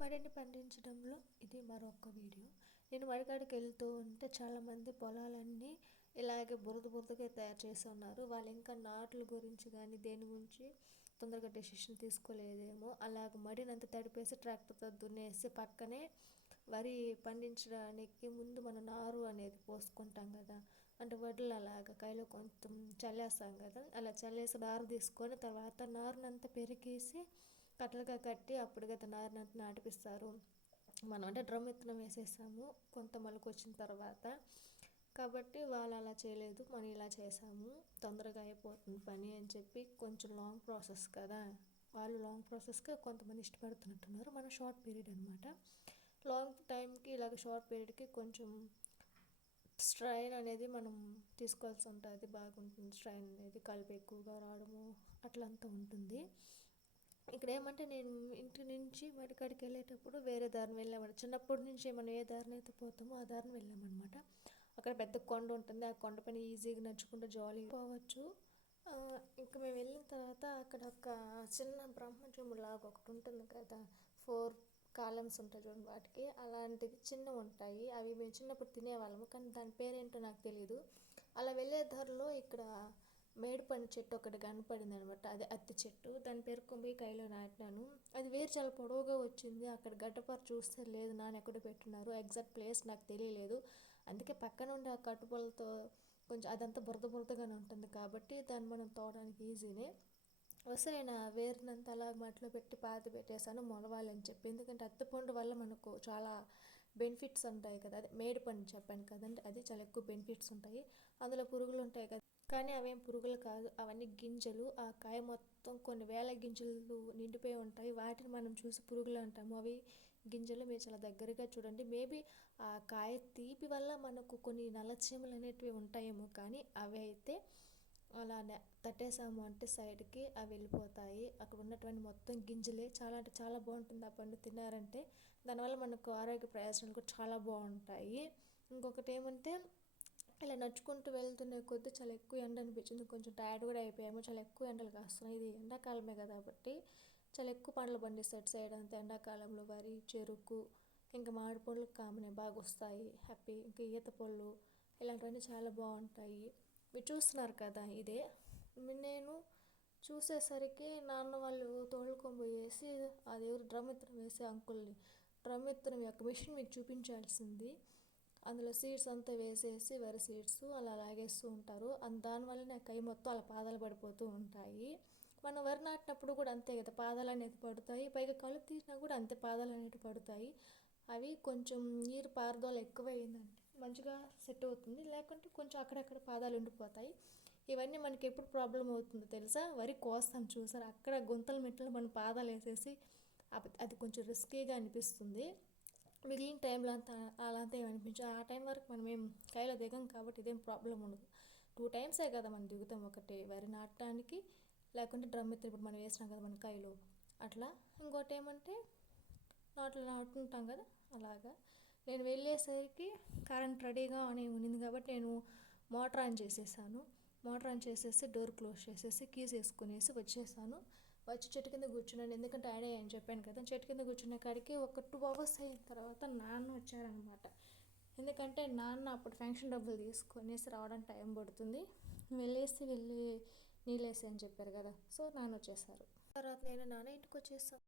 మడిని పండించడంలో ఇది మరొక వీడియో. నేను మడికాడికి వెళ్తూ ఉంటే చాలామంది పొలాలన్నీ ఇలాగే బురదగా తయారు చేసి ఉన్నారు. వాళ్ళు ఇంకా నాట్ల గురించి కానీ దేని గురించి తొందరగా డెసిషన్ తీసుకోలేదేమో. అలాగ మడినంతా తడిపేసి ట్రాక్టర్తో దున్నేసి పక్కనే వరి పండించడానికి ముందు మనం నారు అనేది పోసుకుంటాం కదా, అంటే వడ్లు అలాగా కైలో కొంచెం చల్లేస్తాం కదా, అలా చల్లేసి నారు తీసుకొని తర్వాత నారునంతా పెరిగేసి కట్టలుగా కట్టి అప్పుడు కదా నారినంతా నాటిపిస్తారు. మనం అంటే డ్రమ్ విత్తనం వేసేసాము కొంత మొలక వచ్చిన తర్వాత. కాబట్టి వాళ్ళు అలా చేయలేదు, మనం ఇలా చేసాము, తొందరగా అయిపోతుంది పని అని చెప్పి. కొంచెం లాంగ్ ప్రాసెస్ కదా, వాళ్ళు లాంగ్ ప్రాసెస్గా కొంతమంది ఇష్టపడుతున్నట్టున్నారు. మన షార్ట్ పీరియడ్ అనమాట. లాంగ్ టైంకి ఇలాగ షార్ట్ పీరియడ్కి కొంచెం స్ట్రైన్ అనేది మనం తీసుకోవాల్సి ఉంటుంది, బాగుంటుంది స్ట్రైన్ అనేది, కలుపు ఎక్కువగా రావడము అట్లంతా ఉంటుంది. ఇక్కడ ఏమంటే నేను ఇంటి నుంచి మడికాడికి వెళ్ళేటప్పుడు వేరే దారిని వెళ్ళామని, చిన్నప్పటి నుంచి మనం ఏ దారిని అయితే పోతామో ఆ దారిని వెళ్ళామన్నమాట. అక్కడ పెద్ద కొండ ఉంటుంది, ఆ కొండ పైన ఈజీగా నడుచుకుంటూ జాలీగా పోవచ్చు. ఇంకా మేము వెళ్ళిన తర్వాత అక్కడ ఒక చిన్న బ్రహ్మజము లాగా ఒకటి ఉంటుంది కదా, 4 కాలమ్స్ ఉంటాయి చూడండి, వాటికి అలాంటివి చిన్నవి ఉంటాయి. అవి మేము చిన్నప్పుడు తినేవాళ్ళము, కానీ దాని పేరేంటో నాకు తెలియదు. అలా వెళ్ళే దారిలో ఇక్కడ మేడిపండు చెట్టు ఒకటి కనపడింది అనమాట, అది అత్తి చెట్టు. దాని పేరు కొమ్మి కైలో నాటినాను. అది వేరు చాలా పొడవుగా వచ్చింది. అక్కడ గడ్డపార చూస్తే లేదు, నాన్న ఎక్కడ పెట్టున్నారు, ఎగ్జాక్ట్ ప్లేస్ నాకు తెలియలేదు. అందుకే పక్కన ఉండే ఆ కట్టుబొలతో కొంచెం అదంతా బురదగానే ఉంటుంది కాబట్టి దాన్ని మనం తోవడానికి ఈజీనే. వస్తే నేను ఆ వేరునంతా అలా మట్టిలో పెట్టి పాతి పెట్టేశాను మొలవాలని చెప్పి. ఎందుకంటే అత్తిపండు వల్ల మనకు చాలా బెనిఫిట్స్ ఉంటాయి కదా, అదే మేడిపండు చెప్పాను కదండి, అది చాలా ఎక్కువ బెనిఫిట్స్ ఉంటాయి. అందులో పురుగులు ఉంటాయి కదా, కానీ అవేం పురుగులు కాదు, అవన్నీ గింజలు. ఆ కాయ మొత్తం కొన్ని వేల గింజలు నిండిపోయి ఉంటాయి, వాటిని మనం చూసి పురుగులు అంటాము. అవి గింజలు మీరు చాలా దగ్గరగా చూడండి. మేబీ ఆ కాయ తీపి వల్ల మనకు కొన్ని నల్లచీమలు అనేటివి ఉంటాయేమో, కానీ అవి అయితే అలా తట్టేసాము అంటే సైడ్కి అవి వెళ్ళిపోతాయి. అక్కడ ఉన్నటువంటి మొత్తం గింజలే. చాలా అంటే చాలా బాగుంటుంది ఆ పండు తిన్నారంటే. దానివల్ల మనకు ఆరోగ్య ప్రయోజనాలు కూడా చాలా బాగుంటాయి. ఇంకొకటి ఏమంటే ఇలా నడుచుకుంటూ వెళ్తున్న కొద్దీ చాలా ఎక్కువ ఎండ అనిపించింది, కొంచెం టైర్డ్ కూడా అయిపోయాము. చాలా ఎక్కువ ఎండలు కాస్తున్నాయి, ఇది ఎండాకాలమే కదా కాబట్టి చాలా ఎక్కువ పంటలు పండిస్తారు అటు సైడ్ అంతా. ఎండాకాలంలో వరి, చెరుకు, ఇంకా మామిడి పళ్ళు కామనే బాగా వస్తాయి, హ్యాపీ. ఇంకా ఈత పళ్ళు ఇలాంటివన్నీ చాలా బాగుంటాయి. మీరు చూస్తున్నారు కదా, ఇదే. నేను చూసేసరికి నాన్న వాళ్ళు తోలుకొని పోయేసి అది ఎవరు డ్రమ్ విత్తనం వేసే అంకుల్ని, డ్రమ్ విత్తనం యొక్క మిషన్ మీకు చూపించాల్సింది. అందులో సీడ్స్ అంతా వేసేసి వరి సీడ్స్ అలా లాగేస్తూ ఉంటారు. దానివల్ల నా కై మొత్తం అలా పాదాలు పడిపోతూ ఉంటాయి. మనం వరి నాటినప్పుడు కూడా అంతే కదా, పాదాలు అనేది పడతాయి. పైగా కలుపు తీసినా కూడా అంతే పాదాలు అనేవి పడతాయి. అవి కొంచెం నీరు పారుదల ఎక్కువైందంటే మంచిగా సెట్ అవుతుంది, లేకుంటే కొంచెం అక్కడక్కడ పాదాలు ఉండిపోతాయి. ఇవన్నీ మనకి ఎప్పుడు ప్రాబ్లం అవుతుందో తెలుసా, వరి కోస్తాం చూసారు, అక్కడ గుంతల మెట్టలు మనం పాదాలు వేసేసి అది కొంచెం రిస్కీగా అనిపిస్తుంది. మిగిలిన టైంలో అంతా అలా అంతా ఏమనిపించదు. ఆ టైం వరకు మనం ఏం కైలో దిగం కాబట్టి ఇదేం ప్రాబ్లం ఉండదు. 2 టైమ్సే కదా మనం దిగుతాం, ఒకటి వరి నాటడానికి, లేకుంటే డ్రమ్ ఎత్తి ఇప్పుడు మనం వేసినాం కదా మన కైలో అట్లా. ఇంకోటి ఏమంటే నాట్లు నాటుకుంటాం కదా అలాగా. నేను వెళ్ళేసరికి కరెంట్ రెడీగా అని ఉన్నింది కాబట్టి నేను మోటార్ ఆన్ చేసేసాను. మోటార్ ఆన్ చేసేసి డోర్ క్లోజ్ చేసేసి కీస్ వేసుకునేసి వచ్చేసాను. వచ్చి చెట్టు కింద కూర్చున్నాను, ఎందుకంటే ఆడే అని చెప్పాను కదా. చెట్టు కింద కూర్చునే కాడికి ఒక 2 hours అయిన తర్వాత నాన్న వచ్చారనమాట. ఎందుకంటే నాన్న అప్పుడు ఫంక్షన్ డబ్బులు తీసుకొనేసి రావడానికి టైం పడుతుంది, వెళ్ళి నీళ్ళు వేసి అని చెప్పారు కదా, సో నాన్న వచ్చేసారు. తర్వాత నేను నాన్న ఇంటికి వచ్చేసాను.